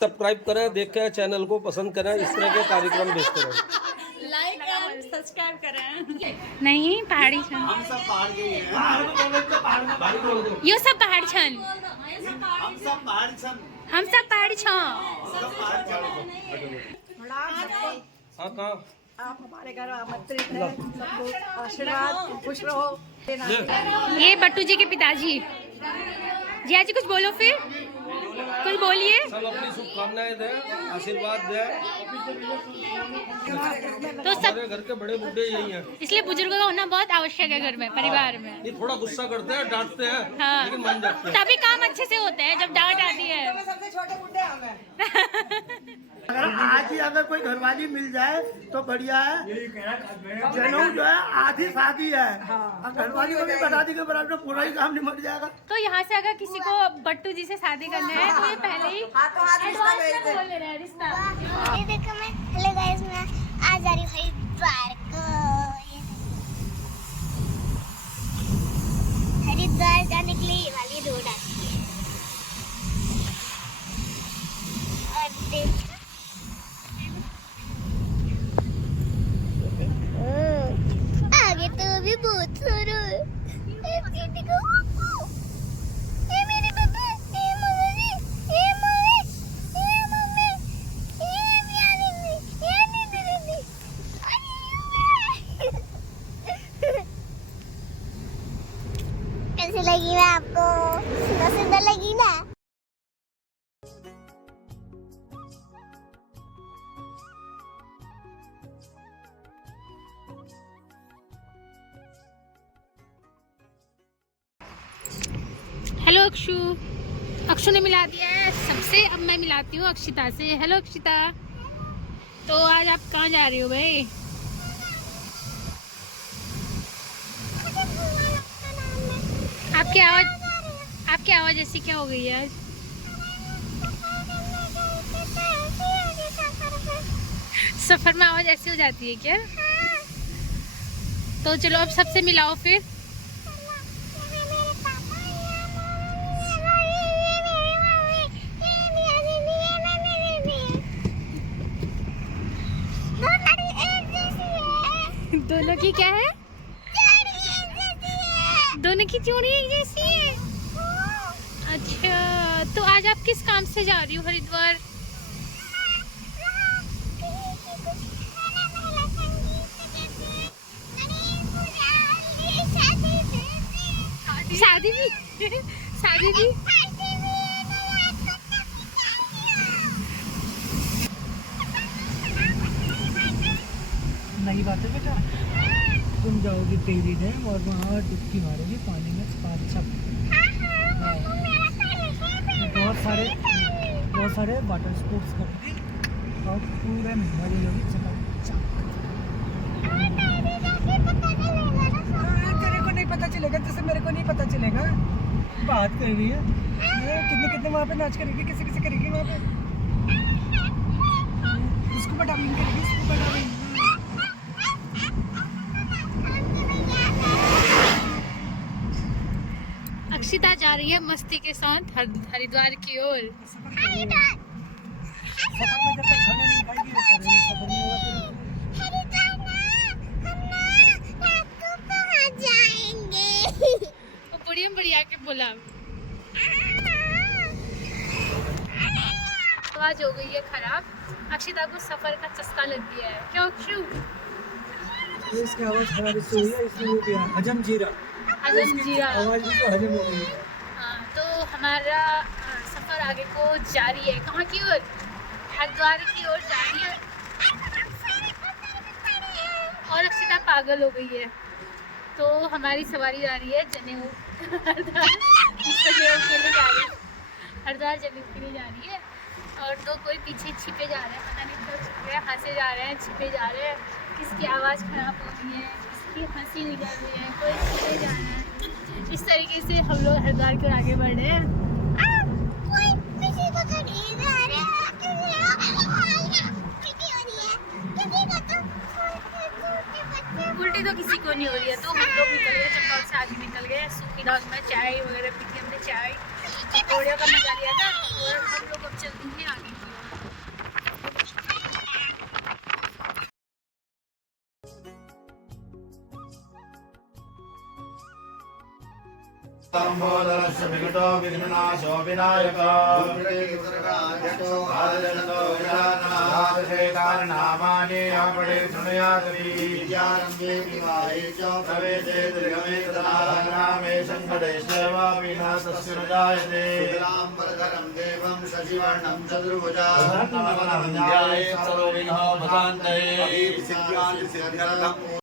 Subscribe करें, देखें, channel को पसंद करें, इस तरह के कार्यक्रम देखते रहें। लाइक एंड सब्सक्राइब करें। नहीं पहाड़ी छन हम सब पहाड़ के ही हैं। यो सब पहाड़ छन हम सब पहाड़ छन। हम सब पहाड़ी छ हाँ कहाँ आप हमारे घर आमंत्रित हैं, सबको आशीर्वाद, खुश रहो। ये बट्टू जी के पिताजी। जिया जी कुछ बोलो, फिर कुछ बोलिए। सब अपनी शुभकामनाएं दें, आशीर्वाद दें। तो सब हमारे घर के बड़े बूढ़े यही हैं। इसलिए बुजुर्गों का होना बहुत आवश्यक है घर में, परिवार में। ये थोड़ा गुस्सा करते हैं, डांटते हैं, हाँ। लेकिन मान जाते हैं। तभी काम अच्छे से होते हैं जब डांट आती है। सबसे छोटे बुड्ढे हम हैं। अगर आज ही अगर कोई घरवाली मिल जाए तो बढ़िया है। जनऊ जो है आधी शादी है, और घरवाली को भी बता दी कि बराबर पूरा ही काम निपट जाएगा। तो यहाँ से अगर किसी को बट्टू जी से शादी करना है तो ये पहले ही हाथों हाथ रिश्ता एडवांस भेज में दे। बोल ले रहे हैं रिश्ता। ये देखो मैं हेलो गाइस मैं आज आ रही हूँ हरिद्वार को। हरिद्वार जाने के लिए ये वाली रोड आती है और देखो आगे तो अभी बहुत सारा है। ये देखो ये मेरे पापा, ये मम्मा जी, ये मम्मी, ये मम्मी, ये प्यारी सी, ये दीदी, अरे कैसी लगी ना आपको? सुंदर सुंदर लगी ना? हेलो अक्षु। अक्षु ने मिला दिया है सबसे, अब मैं मिलाती हूँ अक्षिता से। हेलो अक्षिता। तो आज आप कहाँ जा रही हो भाई? आपकी आवाज ऐसी क्या हो गई है आज? सफर में आवाज ऐसी हो जाती है क्या? तो चलो अब सबसे मिलाओ फिर। दोनों की क्या है? दोनों की जोड़ी एक जैसी है। अच्छा, तो आज आप किस काम से जा रही हो हरिद्वार? शादी भी शादी भी नई बात है बेटा, तुम जाओगी टेरी डैम और वहाँ डुबकी मारोगी पानी में 5-6। बहुत सारे वाटर स्पोर्ट्स करोगी और पूरे मजे लोगी चकाचक। तेरे को नहीं पता चलेगा जैसे मेरे को नहीं पता चलेगा। बात कर रही है कितने वहाँ पे नाच करेगी, किसी किसी करेगी वहाँ पे। इसको डाइविंग करेगी, इसको डाइविंग। अक्षिता जा रही है मस्ती के साथ हरिद्वार की ओर। सफर में जब तक खाना नहीं खाएगी तो सफर में होगा वो बढ़िया के बोला। तो आज हो गई है खराब। अक्षिता को सफर का चस्का लग गया है। क्यों अक्षु? ये इसकी आवाज़ खराब इससे हुई है, इसलिए वो गया हजम जीरा। हजम जीरा। आवाज़ भी तो हजम हो गई है। हाँ, तो हमारा सफर आगे को जारी है। कहाँ की ओर? हरिद्वार की ओर जारी है। और अक्षिता पागल हो गई है। तो हमारी सवारी जा रही है जनेऊ। हरिद्वार जनेऊ के लिए जा रही है। और दो कोई पीछे छिपे जा रहे हैं, पता नहीं क्यों छिप रहे हैं, हंसे जा रहे हैं, छिपे जा रहे हैं। किसकी आवाज़ खराब हो गई है, किसकी हंसी निकल रही है, कोई छिपे जा रहा है। इस तरीके से हम लोग हरिद्वार की ओर आगे बढ़ रहे हैं। उल्टी तो किसी को नहीं हो रही है। तो हम लोग निकल गए, चप्पल से आगे निकल गए। सूखी रात में चाय वगैरह पी के हमने चाय पकौड़ियों का मजा लिया था। और हम लोग अब चलते हैं आगे की ओर। लंबोदरस्य विकटो विघ्ननाशो विनायकः कारणामानि आपणे शृणुयादि विद्यारम्भे विवाहे च प्रवेशे दीर्घमे तथा नामे संकटेश्ववापि न तस्य न जायते शुक्लाम्बरधरं देवं शशिवर्णं चतुर्भुजा ध्याये सर्वविघ्नो भसान्तये सिद्ध्यानि सिद्ध्यर्थम्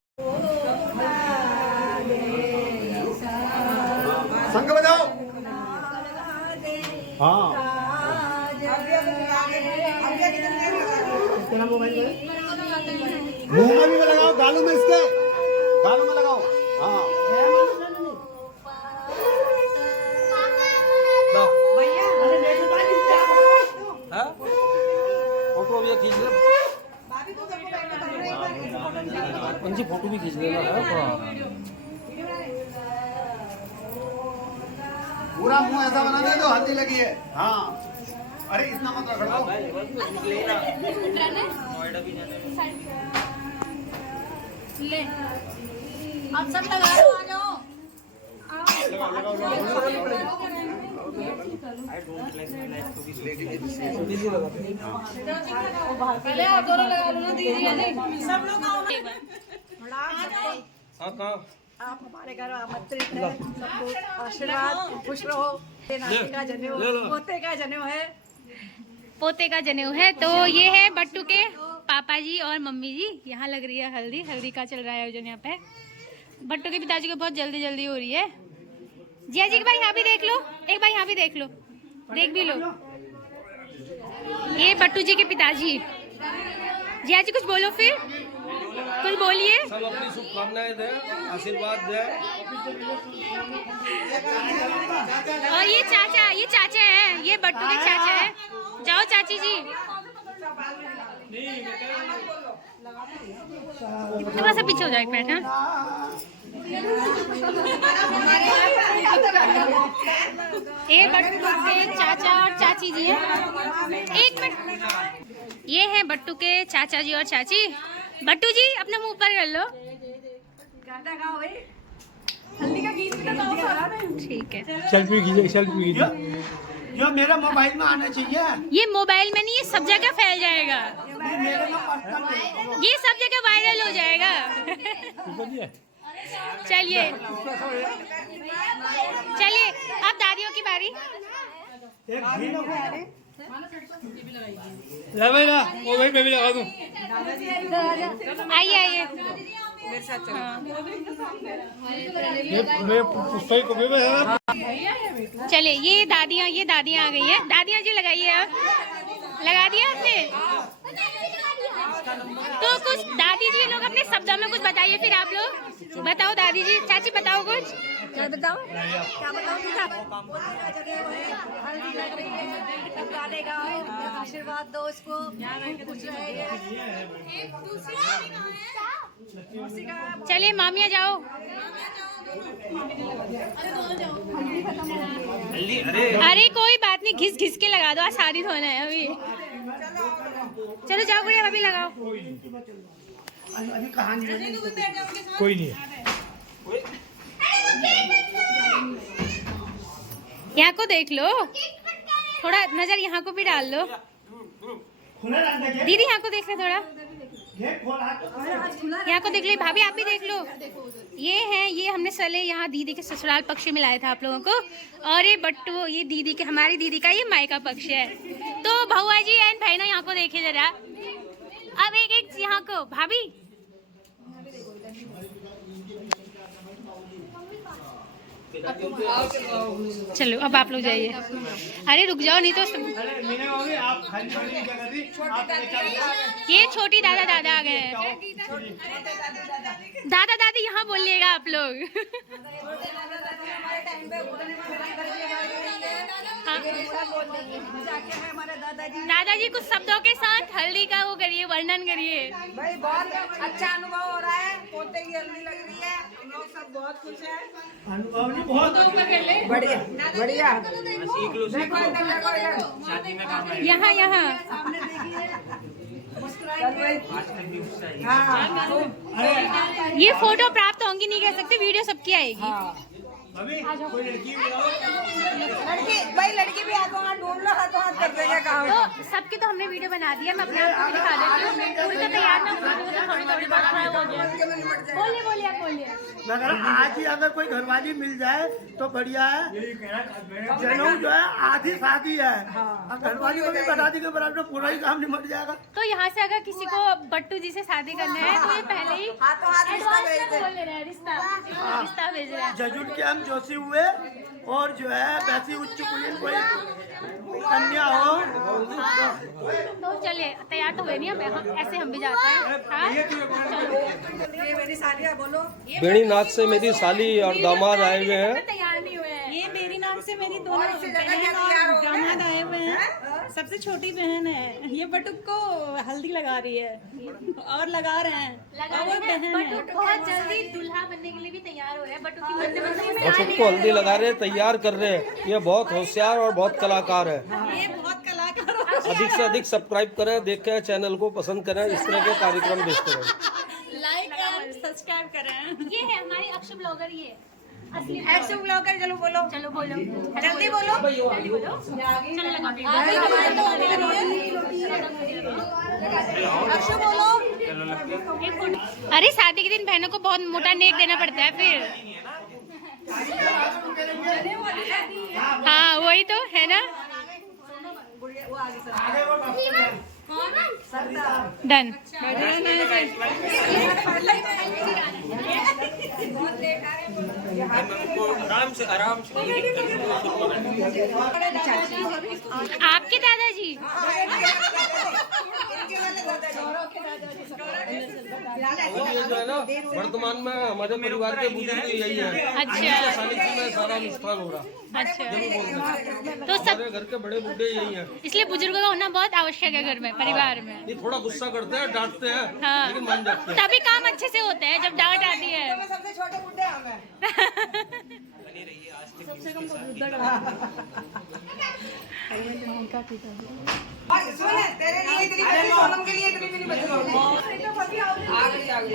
संग बजाओ। हाँ मुंह में भी लगाओ, गालों में इसके गालों में लगाओ। हाँ हाँ फोटो भी खींच ले, उनकी फोटो भी खींच लेना है थोड़ा। पूरा मुंह ऐसा बना दे जो हल्दी लगी है। हाँ अरे इतना मत रखो। ले अब सब लगा लो, आ जाओ। पहले आप दोनों लगा लो ना दीदी, सब लोग आओ ना। हाँ कहाँ आप हमारे घर आमंत्रित हैं, सबको आशीर्वाद, खुश रहो। नाती का जनेऊ, पोते का जनेऊ है। पोते का जनेऊ है। तो ये है बट्टू के पापा जी और मम्मी जी। यहाँ लग रही है हल्दी, हल्दी का चल रहा है आयोजन यहाँ पे। बट्टू के पिताजी को बहुत जल्दी जल्दी हो रही है। जिया जी एक बार यहाँ भी देख लो, एक बार यहाँ भी देख लो, देख भी लो। ये बट्टू जी के पिताजी। जिया जी कुछ बोलो, फिर कुछ बोलिए। सब अपनी शुभकामनाएं दें, आशीर्वाद दें। और ये चाचा है, ये बट्टू के चाचा है। जाओ चाची जी, थोड़ा सा पीछे हो जाए एक मिनट। हाँ ये बट्टू के चाचा और चाची जी हैं। एक मिनट, ये हैं बट्टू के चाचा जी और चाची। बट्टू जी अपना मुंह ऊपर कर लो। गाना गाओ भाई, हल्दी का गीत भी तो गाओ साथ में। ठीक है, सेल्फी कीजिए, सेल्फी कीजिए। जो मेरे मोबाइल में आना चाहिए, ये मोबाइल में नहीं, ये सब जगह फैल जाएगा, मेरे में पर्सनल ये सब जगह वायरल हो जाएगा। चलिए चलिए, अब दादियों की बारी। मोबाइल पे भी लगा दूं। आइए आइए, चलिए। ये दादियाँ आ गई है। दादियाँ जी लगाइए, अब लगा दिया आपने। तो कुछ दादी जी लोग अपने शब्दों में कुछ बताइए, फिर आप लोग बताओ। दादी जी, चाची बताओ कुछ। क्या बताओ, क्या बताओ बेटा? हल्दी लग रही है, सब गाने गाओ, आशीर्वाद दो उसको, खुश रहे। चलिए मामिया जाओ। अरे कोई बात नहीं, घिस घिस के लगा दो, आज शादी होना है अभी। चलो जाओ गुड़िया, अभी लगाओ। अभी कहानी कोई नहीं। यहाँ को देख लो, थोड़ा नजर यहाँ को भी डाल लो। दीदी यहाँ को देख लो, थोड़ा यहाँ को देख लो। भाभी आप भी देख लो। ये हैं, ये हमने सले यहाँ दीदी के ससुराल पक्ष में लाया था आप लोगों को। और ये बट्टू, ये दीदी के, हमारी दीदी का ये मायका पक्ष है। तो भौआ जी एंड भाई ना यहाँ को देखे जरा। अब एक यहाँ को भाभी। चलो अब आप लोग जाइए। अरे रुक जाओ, नहीं तो ये छोटी दादा आ गए हैं। दादा दादी यहाँ बोलिएगा आप लोग। हाँ। दादाजी कुछ शब्दों के साथ हल्दी का वो करिए, वर्णन करिए। भाई बहुत अच्छा अनुभव हो रहा है, पोते की हल्दी लग रही है, हम लोग सब बहुत खुश हैं। बढ़िया बढ़िया। यहाँ सामने देखिए, ये फोटो प्राप्त होंगी नहीं कह सकते, वीडियो सबकी आएगी। आ जाओ। लड़की भाई लड़की भी हाथों हाथ ढूंढ लो, हाथों हाथ कर देंगे काम। तो सबकी तो हमने वीडियो बना दी है, मैं अपने आप को भी दिखा देती हूँ। पूरी तो तैयार ना हो, थोड़ी थोड़ी बात खराब हो जाए। बोलिए बोलिए आप बोलिए। मैं कह रहा आज ही अगर कोई घरवाली मिल जाए तो बढ़िया है। जनऊ जो है आधी शादी है, और घरवाली को भी बता दी कि बराबर पूरा ही काम निपट जाएगा। तो यहाँ से अगर किसी को बट्टू जी से शादी करना है तो ये पहले ही हाथों हाथ रिश्ता एडवांस भेज में दे। बोल ले रहे हैं, रिश्ता भेज रहे हैं। जजुल के हम जोशी हुए और जो है वैसी उच्च कुलीन कोई कन्या हो। तो चलिए तैयार तो हुए नहीं हम ऐसे हम भी जाते हैं। हाँ? चलो। ये मेरी सालिया बोलो। बेणीनाथ से मेरी साली और दामाद आए हुए हैं। तैयार नहीं हुए हैं। ये मेरी नाम से मेरी दोनों और इसी जगह बहन तैयार हो और गए। दामाद आए हुए हैं। सबसे छोटी बहन है, ये बटुक को हल्दी लगा रही है और लगा रहे हैं। और वो बहन है। बटू बहुत जल्दी दूल्हा बनने के लिए भी तैयार हो रहे हैं। बटू की बनने और सबको हल्दी लगा रहे हैं, तैयार कर रहे हैं। ये बहुत होशियार और बहुत कलाकार है। ये बहुत कलाकार अधिक से अधिक सब्सक्राइब करें, देखें, चैनल को पसंद करें, इस तरह के कार्यक्रम देखते रहें। लाइक एंड सब्सक्राइब करें। ये है हमारी अक्षय ब्लॉगर। ये असली एक्शन ब्लॉगर, चलो बोलो, चलो बोलो जल्दी बोलो। जल्दी बोलो। चलो लगा अक्षु बोलो। अरे शादी के दिन बहनों को बहुत मोटा नेक देना पड़ता है फिर। हाँ वही तो है ना। डन। आपके दादाजी ये जो है ना वर्तमान में हमारे परिवार के बुजुर्ग यही है। अच्छा साली में सारा अनुष्ठान हो रहा। अच्छा। तो तो सब हमारे घर के बड़े बूढ़े यही हैं। इसलिए बुजुर्गों का होना बहुत आवश्यक है घर में, परिवार में। ये थोड़ा गुस्सा करते हैं, डांटते हैं, हाँ लेकिन मान जाते हैं। तभी काम अच्छे से होते हैं जब डांट आती है। सबसे छोटे बुड्ढे हम हैं। और सुन, तेरे लिए इतनी बची, सोनम के लिए इतनी भी नहीं बची। आ गई।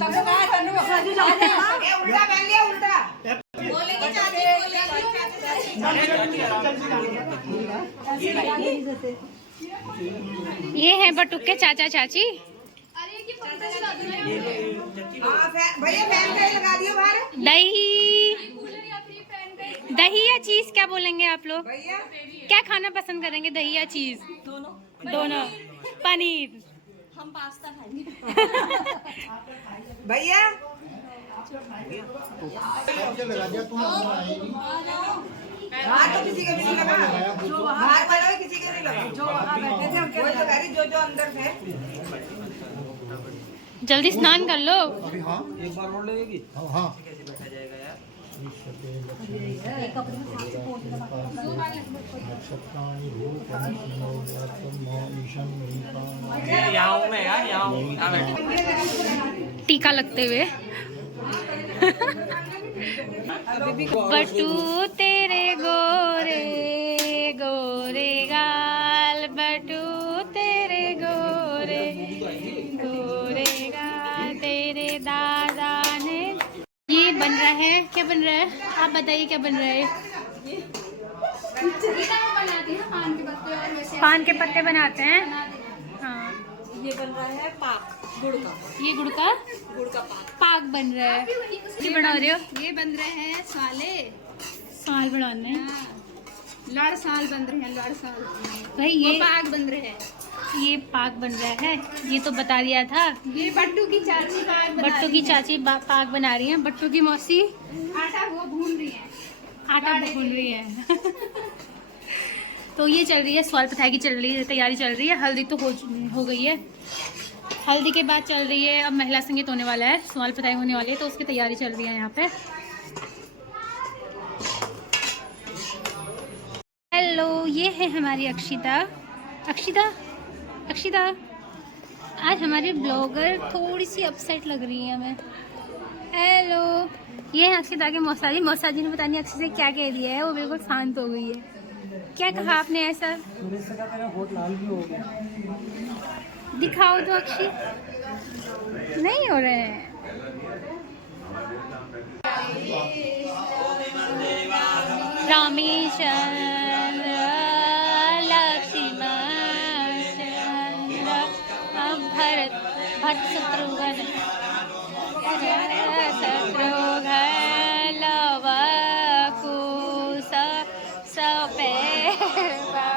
तब से कहा ठंड में साजू जाओ। ये उल्टा पहन लिया, उल्टा। बोलेगी चाची, ये है बटुक के चाचा चाची। हाँ, भैया फैन पे लगा दियो बाहर। दही दही या चीज क्या बोलेंगे आप लोग? भैया क्या खाना पसंद करेंगे, दही या चीज? दोनों। पनीर। हम पास्ता खाएंगे। भैया बाहर तो किसी के भी नहीं लगा, बाहर वाला किसी के नहीं लगा। जो वहाँ बैठे थे उनके वही तो कह रही, जो अंदर थे। जल्दी स्नान कर लो। एक बार और लगेगी। टीका लगते हुए। बटू तेरे गोरे गोरे गाल, बटू तेरे गोरे गोरे गाल, तेरे दादा ने। ये बन रहा है, क्या बन रहा है आप बताइए, क्या बन रहा है? पान के पत्ते बनाते हैं। हाँ ये बन रहा है पाक गुड़ का। ये गुड़ का पाक बन रहा है। ये बना रहे हो? ये बन रहे हैं साले, साल बनाने हैं। लाड़ साल बन रहे हैं, लाड़ साल। भाई ये पाक बन रहे हैं। ये पाक बन रहा है, ये तो बता दिया था। ये बट्टू की चाची पाक बना बट्टू की चाची पाक बना रही है। बट्टू की मौसी आटा वो भून रही है। आटा भून रही है। तो ये चल रही है, स्वाल पथाई की चल रही है, तैयारी चल रही है। हल्दी तो हो गई है। हल्दी के बाद चल रही है, अब महिला संगीत होने वाला है, स्वाल पथाई होने वाली है, तो उसकी तैयारी चल रही है यहाँ पे। हेलो, ये है हमारी अक्षिता। अक्षिता अक्षिता आज हमारी ब्लॉगर थोड़ी सी अपसेट लग रही है हमें। हेलो, ये है अक्षिता के मौसाजी। मौसाजी ने पता नहीं अक्षी से क्या कह दिया है, वो बिल्कुल शांत हो गई है। क्या कहा आपने ऐसा? दिखाओ तो अक्षी, नहीं हो रहे हैं। रामेश्वर लक्ष्मण भरत शत्रुघ्न लव कुश सपेवा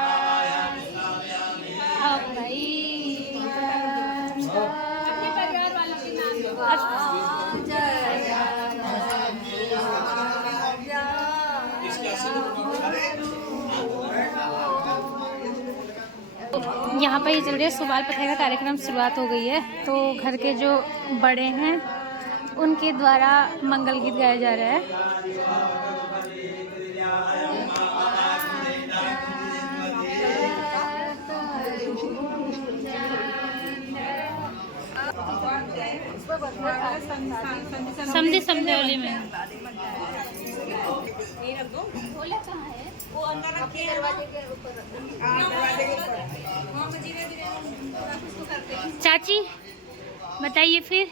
यहाँ पर ये चल रही है सवाल पत्थर का कार्यक्रम। शुरुआत हो गई है तो घर के जो बड़े हैं उनके द्वारा मंगल गीत गाया जा रहा है। समझे समझे होली में वो अंदर रखिए दरवाजे के ऊपर। चाची बताइए फिर।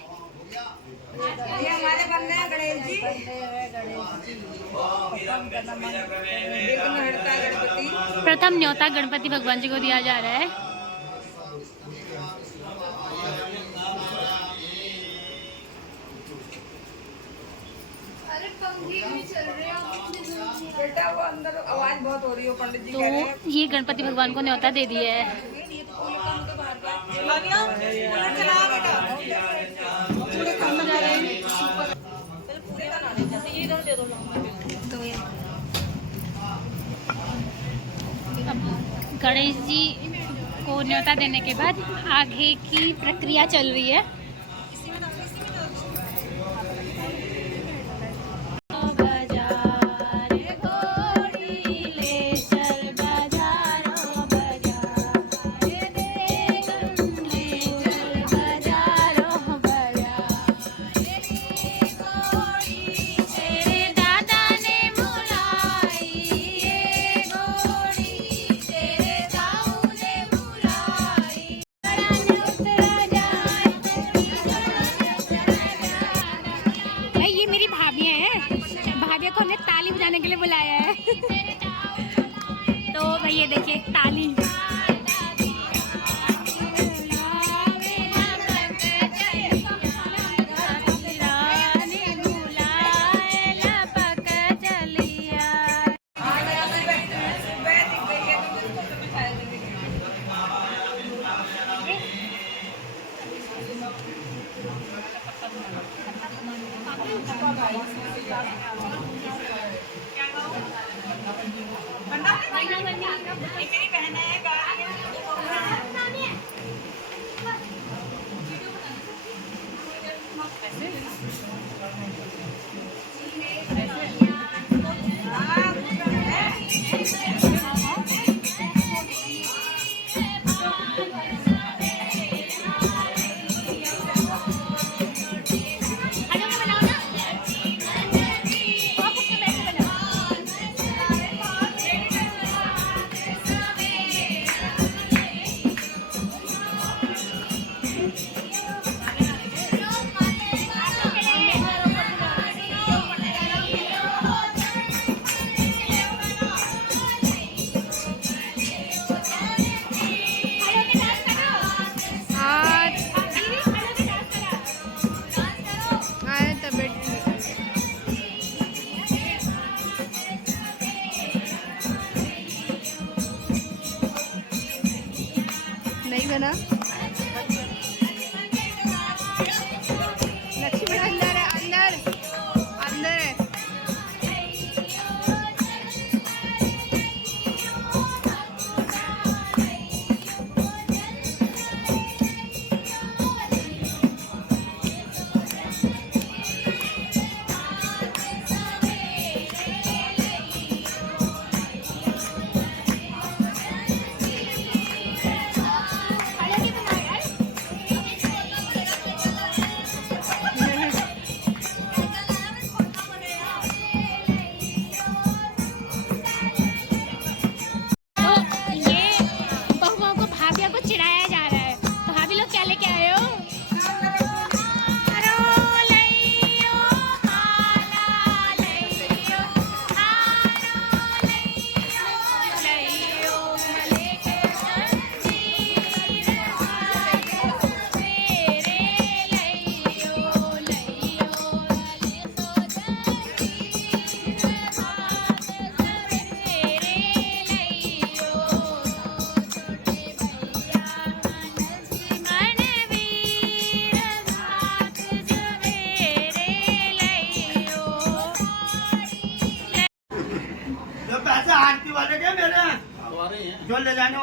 ये हमारे बन रहे हैं गणेश जी। प्रथम न्योता गणपति भगवान जी को दिया जा रहा है। बेटा वो अंदर आवाज बहुत हो रही है पंडित जी तो कह रहे हैं। ये गणपति भगवान को न्योता दे दिया है। अब गणेश जी को न्योता देने के बाद आगे की प्रक्रिया चल रही है। के लिए बुलाया है। तो भाई ये देखिए ताली। मेरी बहन है नहीं बना। लक्ष्मण अंदर है, अंदर अंदर है।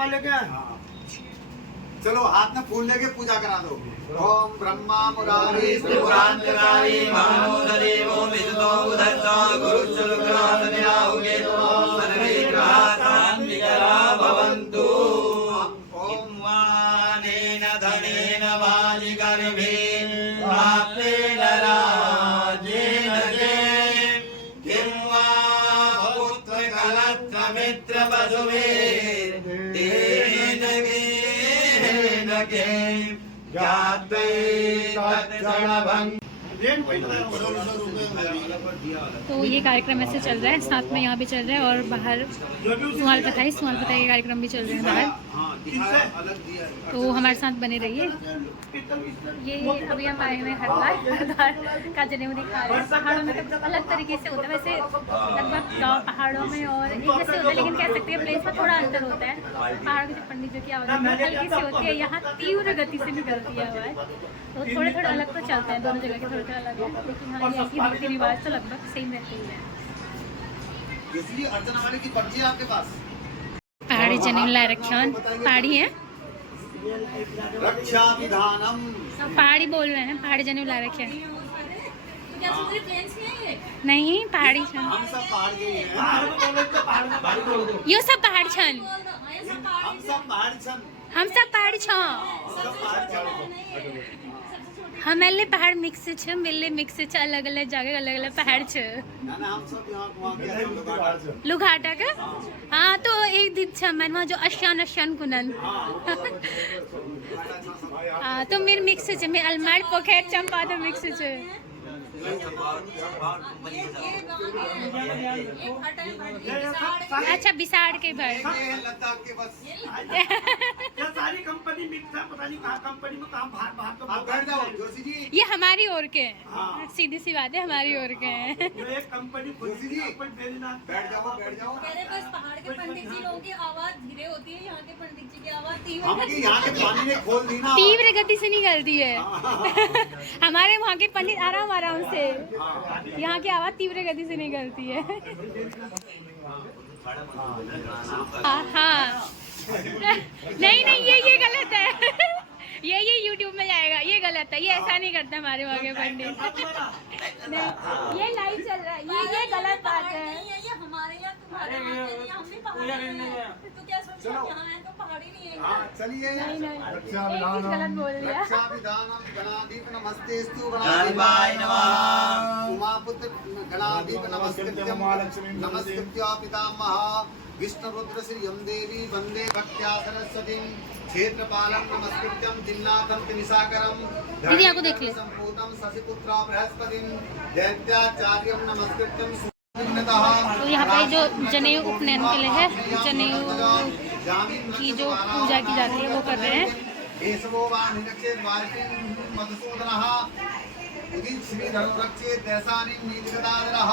दवा लेके आए। चलो हाथ में फूल लेके पूजा करा दो। ओम ब्रह्मा मुरारी पुरांतकारी महानोददेवो विदुतो बुधत्तो गुरुचुलुग्रासनिराहुगे सर्वे ग्रहासान्विकरा भवन्तु। ओम वानेन धनेन वाजिगर्भे प्राप्तेन राज्येन चे किं वा पुत्रकलत्रमित्रवधुभिर्तेन के ज्ञाते तत्क्षणभङ्ग। तो ये कार्यक्रम ऐसे चल रहा है, साथ में यहाँ भी चल रहा है और बाहर सुहाल पताई के कार्यक्रम भी चल रहे हैं बाहर। तो हमारे साथ बने रहिए। ये अभी हम आए हुए हैं हरिद्वार का जनेऊ दिखा रहे हैं। पहाड़ों में तो अलग तरीके से होता है, वैसे लगभग गाँव पहाड़ों में और एक जैसे होता है, लेकिन कह सकते हैं प्लेस में थोड़ा अंतर होता है। पहाड़ के जो पंडित जी की आवाज़ हल्की सी होती है, यहाँ तीव्र गति से निकलती है आवाज़। तो थोड़े थोड़े अलग तो चलते हैं, दोनों जगह के थोड़े थोड़े अलग है, लेकिन हाँ ये ऐसी रीति रिवाज तो लगभग सेम रहते ही है। इसलिए अर्चना वाले की पर्ची है आपके पास। पहाड़ी जनेऊ ला रखे हैं, पहाड़ी है, रक्षा विधानम। पहाड़ी बोल रहे हैं, पहाड़ी जनेऊ ला रखे हैं। नहीं पहाड़ी छन, हम सब पहाड़ के ही हैं। यो सब पहाड़ छन, हम सब पहाड़ छन। हम सब पहाड़ छ, हमारे पहाड़ मिक्स छ, मिले मिक्स छ, अलग अलग जगह अलग अलग पहाड़ छ। हम सब यहाँ लुघाटा का हाँ, तो एक दिन छ मन जो अशान कुनन हाँ, तो मेरे मिक्स छ, मैं अलमार पोखर चंपा तो मिक्स छ। अच्छा बिसाड़ के भर लद्दाख के बस। सारी कंपनी मिक्स है, पता नहीं कहाँ कंपनी में कहाँ बाहर बाहर तो आप बैठ जाओ जोशी जी। ये हमारी ओर के हैं, सीधी सी बात है, हमारी ओर के हैं। एक कंपनी जोशी जी बैठ जाओ बैठ जाओ। बस पहाड़ के पंडित जी लोगों की आवाज धीरे होती है, यहाँ के पंडित जी की आवाज तीव्र हमकी यहाँ के पानी ने खोल दी ना। तीव्र गति से निकलती है। हमारे वहाँ के पंडित आराम आराम से, यहाँ की आवाज तीव्र गति से निकलती है। हाँ नहीं ये गलत है, ये YouTube में जाएगा, ये गलत है, ये ऐसा नहीं करते हमारे वहाँ के पंडित। ये लाइव चल रहा है, ये गलत बात है। ये हमारे यहाँ तुम्हारे यहाँ हम भी पहाड़ी नहीं है, तो क्या सोच रहे हो यहाँ है तो पहाड़ी नहीं है। चलिए नहीं गलत बोल दिया। रक्षा विधानम गणाधिप नमस्तेस्तु गणाधिपाय नमः। उमापुत्र गणाधिप नमस्कृत्यं नमस्कृत्य पितामह विष्णु रुद्र श्रियं देवी वंदे भक्त्या सरस्वतीं क्षेत्रपालं नमस्कृत्यं जिन्नाथं त्रिनिशाकरं दीदी आपको देख ले। संपूतं शशिपुत्रा बृहस्पतिं दैत्याचार्यं नमस्कृत्यं तो यहाँ पे जो जनेऊ उपनयन के लिए है, जनेऊ की जो पूजा की जाती है वो कर रहे हैं। उदित श्री धनुरक्षे देशानि नीलगदाधरः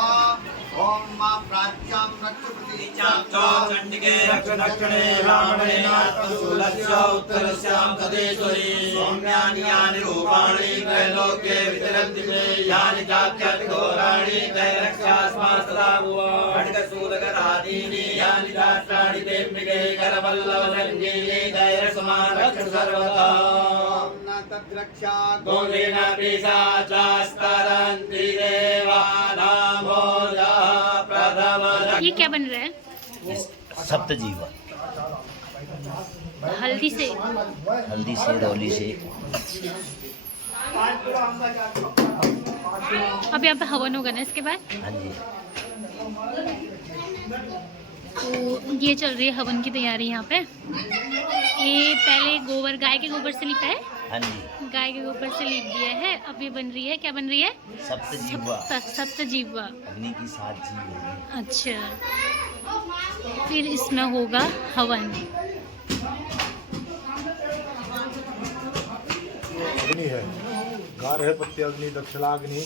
ओम मां प्राच्यां रक्षु प्रतीचां च चंडिके रक्ष दक्षिणे रामणेनाथशूलस्य उत्तरस्यां तदेश्वरी सौम्यानि यानि रूपाणि त्रैलोक्ये विचरन्ति मे यानि चाप्यघोराणि त्रैरक्षास्मास्तदा खड्गशूलगदादीनि यानि शास्त्राणि ते मृगे करवल्लभसञ्जीवि त्रैरसमारक्ष सर्वदा तद्रक्षा गोविन्द पिशाचास्तरन्ति देवानामोजा प्रथम। ये क्या बन रहा है? सप्तजीवा, हल्दी से रौली से। अब यहाँ पे हवन होगा ना इसके बाद? हाँ जी। तो ये चल रही है हवन की तैयारी यहाँ पे। ये पहले गोबर, गाय के गोबर से लिपा है। हाँ जी, गाय के गोबर से लीप दिया है। अब ये बन रही है, क्या बन रही है? सप्तजीवा, सप्तजीवा, अग्नि की 7 जीव होगी। अच्छा, फिर इसमें होगा हवन। अग्नि है, गार है, प्रत्यग्नि, दक्षिणाग्नि।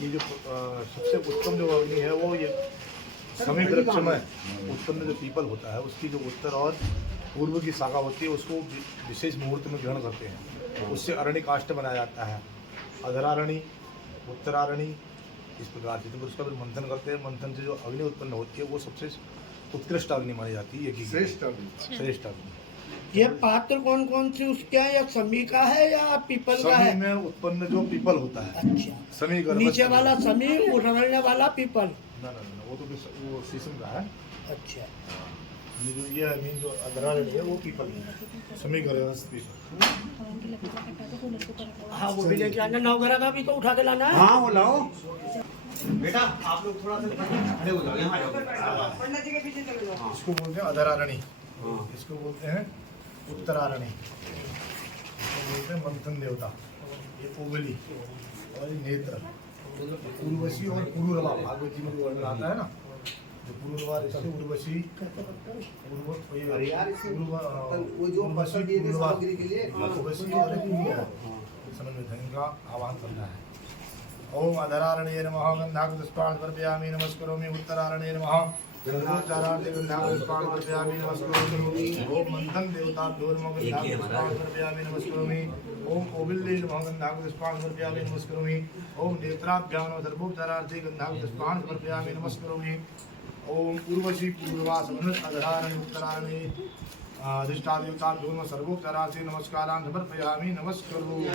ये जो सबसे उत्तम जो अग्नि है वो ये समी वृक्ष में उत्पन्न जो पीपल होता है उसकी जो उत्तर और पूर्व की शाखा होती है उसको विशेष मुहूर्त में ग्रहण करते हैं। उससे अरण्य काष्ठ बनाया जाता है, अधरारणी, उत्तरारणी, इस प्रकार से। तो उसका फिर मंथन करते हैं, मंथन से जो अग्नि उत्पन्न होती है वो सबसे उत्कृष्ट अग्नि मानी जाती है ये घी की। श्रेष्ठ अग्नि। श्रेष्ठ अग्नि। ये पात्र कौन कौन से उसके हैं, या समी का है या पीपल का समी है? में उत्पन्न जो पीपल होता है, अच्छा, समी गर्भ नीचे वाला समी, उड़ने वाला पीपल। ना वो तो वो शीशम का है। अच्छा, ये जो अदराल है वो पीपल है, समी गर्भस्थ पीपल। हाँ वो भी लेके आना, नवग्रह का भी तो उठा के लाना है। हाँ वो लाओ बेटा, आप लोग थोड़ा सा खड़े हो जाओ, यहाँ जाओ। पंडित जी के पीछे चले जाओ। इसको बोलते हैं अधरारणी, इसको बोलते हैं उत्तरारणी, इसको बोलते हैं मंथन देवता। ये ओगली और ये नेत्र, उर्वशी और पुरुरवा, भागवत जी में जो वर्णन आता है ना, जो पुरुरवा ऋषि उर्वशी, उर्वशी और समझ में इनका आह्वान करना है। ओम अधरारण्ये नमः गन्धाकुस्पाण समर्पयामि नमस्करोमि। उत्तरारण्ये नमः गन्धाचारार्थे गन्धाकुस्पाण समर्पयामि नमस्करोमि। ओम मंथन देवताभ्यो नमः गन्धाकुस्पाण समर्पयामि नमस्करोमि। ओम ओबिल्ले नमः गन्धाकुस्पाण समर्पयामि नमस्करोमि। ओम नेत्राभ्यां नमः सर्वोपचारार्थे गन्धाकुस्पाण समर्पयामि नमस्करोमि। ओम उर्वशी पूर्वा समन्वित अधरारण्य उत्तरारण्ये अधिष्ठादेवताभ्यो नमः सर्वोपचारार्थे नमस्कारान् समर्पयामि नमस्करोमि।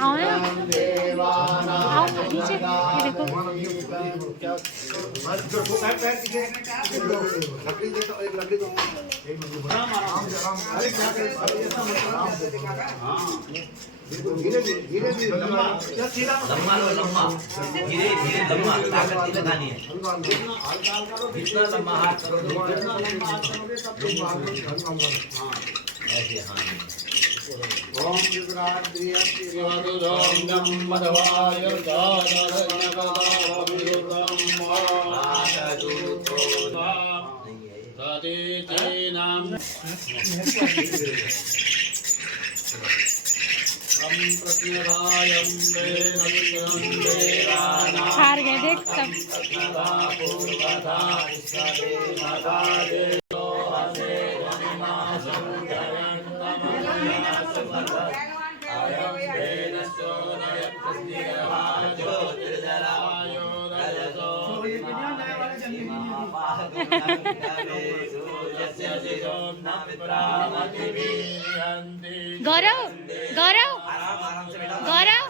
आओ ना, आओ नीचे, ये देखो। लकड़ी दे दो, एक लकड़ी दो। धीरे धीरे धीरे लम्बा लो, लम्बा धीरे धीरे, लम्बा ताकत नहीं लगानी है। जितना लम्बा हाथ करोगे ऐसे। हाँ ओम विक्रांति हार गए देख सब। गौरव गौरव गौरव,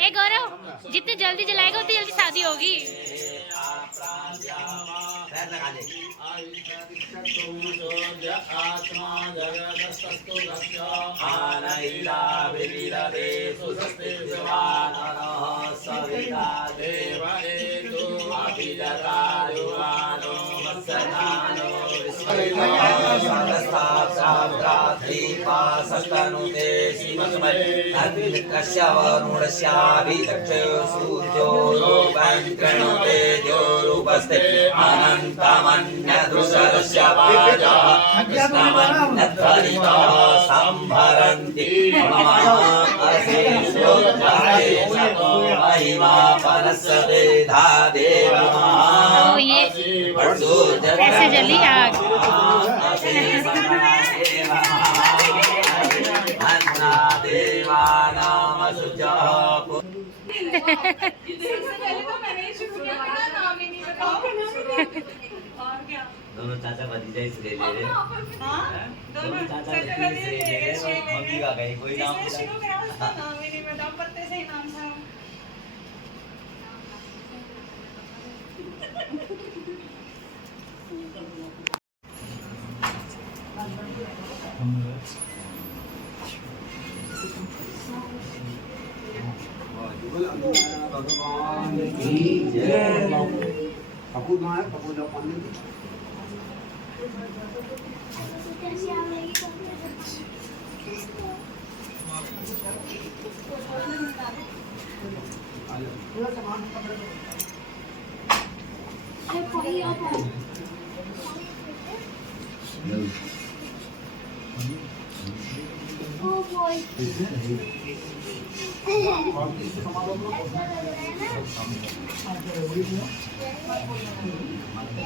ए गौरव, जितने जल्दी जलाएगा उतनी जल्दी शादी होगी। तो ये ऐसे जली आग। दोनों चाचा भतीजा ही ले ले रहे। दोनों चाचा भतीजा ले रहे, मम्मी का कहीं कोई नाम कपूर कहाँ है? कपूर जाओ पानी दे।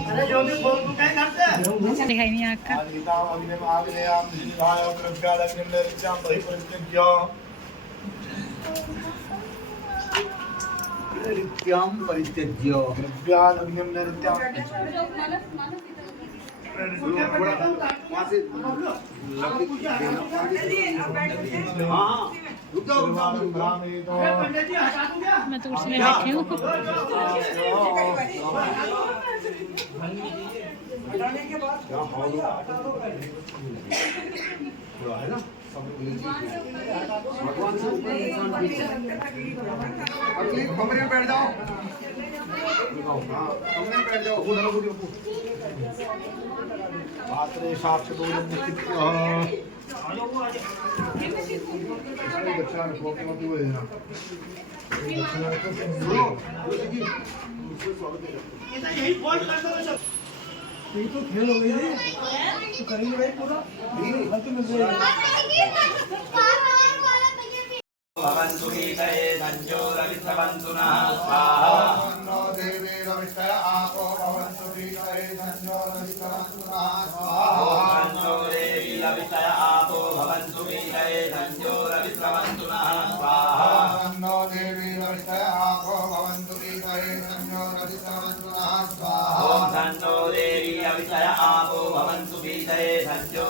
अरे जो भी बोल तू क्या करते हैं दिखाई नहीं आँख का नित्यं परित्यज्य वहाँ से हाँ रुक जाओ पंडित जी हटा दूं क्या मैं तो कुर्सी में बैठी हूँ है ना भगवान से ऊपर इंसान पीछे अगली कमरे में बैठ जाओ हाँ कमरे में बैठ जाओ पात्रे साक्ष दो दक्षिणा में छोटे मोटी हुए ना यही फोन कर दो सब यही तो खेल हो गई थी तो करेंगे भाई पूरा भवन्तु गीतये संजोरवित्रवन्तु नः स्वाहा नो देवी रविष्टय आपो भवन्तु गीतये संजोरवित्रवन्तु नः स्वाहा नो देवी लवितय आपो भवन्तु गीतये संजोरवित्रवन्तु नः स्वाहा नो देवी रविष्टय आपो भवन्तु गीतये संजोरवित्रवन्तु नः स्वाहा ॐ नो देवी लवितय आपो भवन्तु गीतये संजो